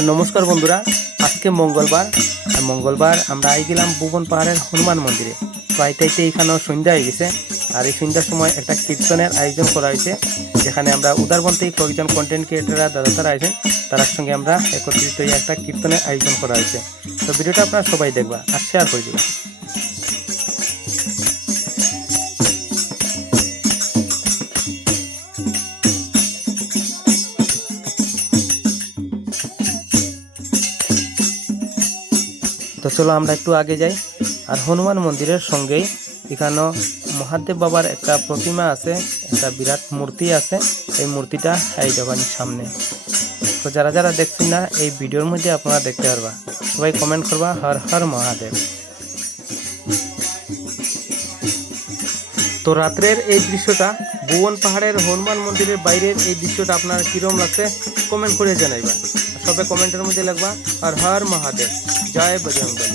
আর নমস্কার বন্ধুরা, আজকে মঙ্গলবার আমরা আই গেলাম ভুবন পাহাড়ের হনুমান মন্দিরে। তো আইতে এখানেও সন্ধ্যা হয়ে গেছে। আর এই সন্ধ্যার সময় একটা কীর্তনের আয়োজন করা হয়েছে, যেখানে আমরা উদারবন থেকে কয়েকজন কন্টেন্ট ক্রিয়েটাররা তারা আছেন, তার সঙ্গে আমরা একত্রিত হয়ে একটা কীর্তনের আয়োজন করা হয়েছে। তো ভিডিওটা আপনারা সবাই দেখবা আর শেয়ার করে দেবা। তো চলো আমরা একটু আগে যাই। আর হনুমান মন্দিরের সঙ্গেই এখানে মহাদেব বাবার একটা প্রতিমা আছে, একটা বিরাট মূর্তি আছে। এই মূর্তিটা এই দোকানের সামনে। তো যারা যারা দেখছেন না, এই ভিডিওর মধ্যে আপনারা দেখতে পারবা। সবাই কমেন্ট করবা হর হর মহাদেব। তো রাত্রের এই দৃশ্যটা, ভুবন পাহাড়ের হনুমান মন্দিরের বাইরের এই দৃশ্যটা আপনার কিরম লাগছে কমেন্ট করে জানাইবা। সবাই কমেন্টের মধ্যে লিখবা হর হর মহাদেব, জয় বজরংবলী।